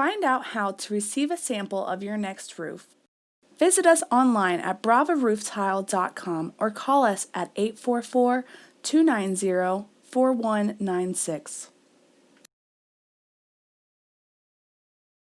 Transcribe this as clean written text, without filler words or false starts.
Find out how to receive a sample of your next roof. Visit us online at bravaroofTile.com or call us at 844-290-4196.